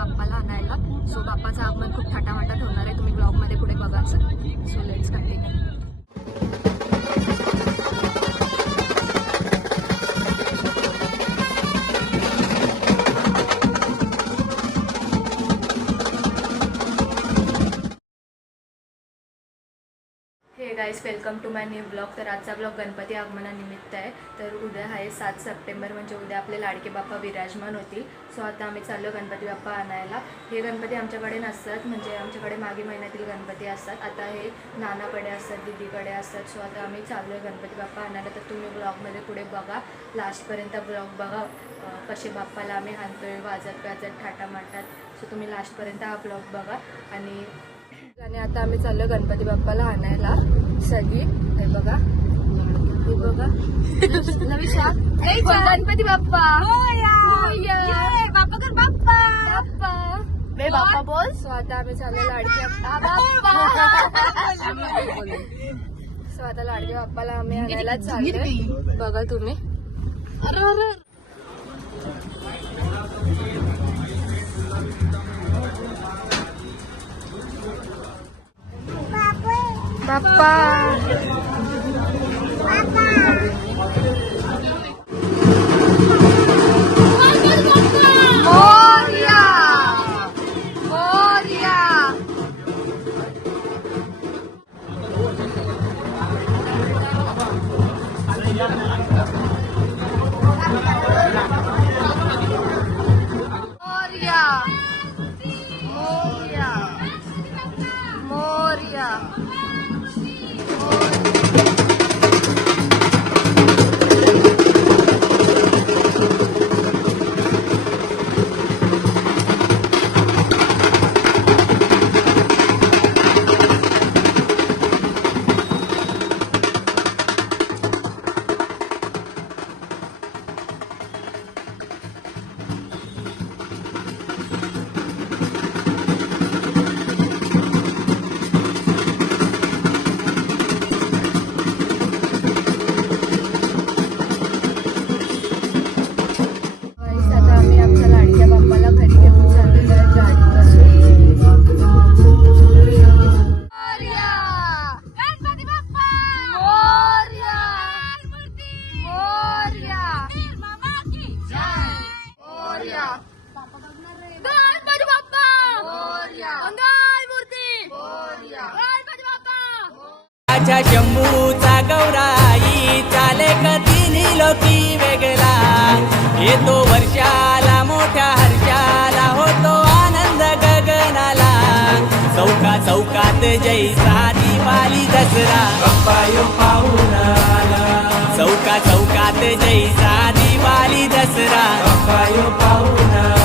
बाप्पाला आणायला. सो बाप्पाचं आगमन खूप थाटामाटात होणार आहे. तुम्ही ब्लॉगमध्ये पुढे बघाल. So let's continue. Hey guys, welcome to my new blog. तर आजचा ब्लॉग गणपती आगमनानिमित्त आहे. तर उद्या आहे 7 सप्टेंबर, म्हणजे उद्या आपले लाडके बाप्पा विराजमान होतील. सो आता आम्ही चाललो गणपती बाप्पा आणायला. हे गणपती आमच्याकडे नसतात, म्हणजे आमच्याकडे मागे महिन्यातील गणपती असतात. आता हे नानाकडे असतात, दीदीकडे असतात. सो आता आम्ही चाललो आहे गणपती बाप्पा आणायला. तर तुम्ही ब्लॉगमध्ये पुढे बघा, लास्टपर्यंत ब्लॉग बघा कसे बाप्पाला आम्ही आणतोय वाजत गाजत थाटामाटात. सो तुम्ही लास्टपर्यंत हा ब्लॉग बघा. आणि आता आम्ही चाललो गणपती बाप्पाला आणायला सगळी. हे बघा, हे बघा गणपती बाप्पा बाप्पा कर बाप्पा बाप्पा बे बाप्पा बोल. सो आता आम्ही चाललो लाडकी बाप्पा. सो आता लाडकी बाप्पाला आम्ही आणायला चाललोय. बघा तुम्ही. बाप्पा मोरया मोरया. मोरया मोरया मोरया. शंभूचा गौराई चाले कधी लोकी वेगळा. येतो वर्षाला मोठ्या हर्षाला होतो आनंद गगनाला. चौका चौकात जैसा दिवाळी दसरा बाप्पा यो पाहून आला. चौका चौकात जैसा दिवाळी दसरा बाप्पा यो पाहून आला.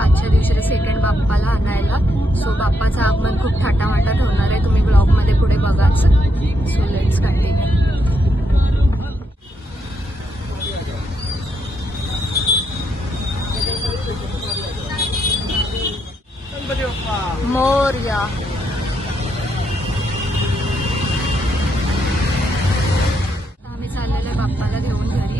आजच्या दिवशी सेकंड बाप्पाला आणायला. सो बाप्पाचं आगमन खूप थाटामाटात होणार आहे. तुम्ही ब्लॉगमध्ये पुढे बघाल. So let's continue. मोरया आम्ही चाललेलो आहे बाप्पाला घेऊन घरी.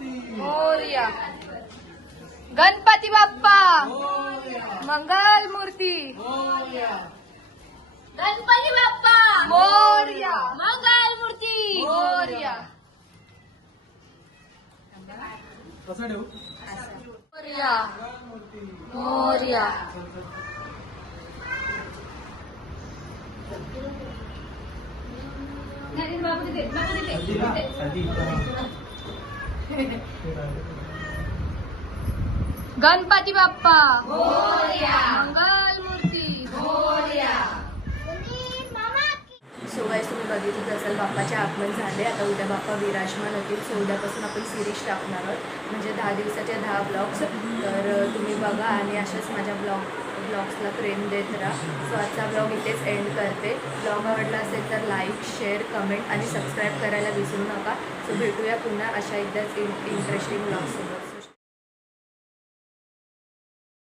मोरया. गणपती बाप्पा मंगल मूर्ती. गणपती बाप्पा मोरया. मंगल मूर्ती मोरया. मोरया मोरया. गणपती बाप्पा मोरया. मंगल मूर्ती मोरया. सो गाईस तुम्ही बघितलं असेल बाप्पाचे आगमन झाले. आता उद्या बाप्पा विराजमान होतील. सो उद्यापासून आपण सिरीज टाकणार आहोत म्हणजे 10 दिवसाचे 10 ब्लॉग्स. तर तुम्ही बघा आणि अशाच माझ्या ब्लॉग्सला प्रेम देत राहा. सो आजचा ब्लॉग इथेच एंड करते. ब्लॉग आवडला असेल तर लाईक शेअर कमेंट आणि सबस्क्राईब करायला विसरू नका. सो भेटूया पुन्हा अशा एकदाच इंटरेस्टिंग ब्लॉगसोबत.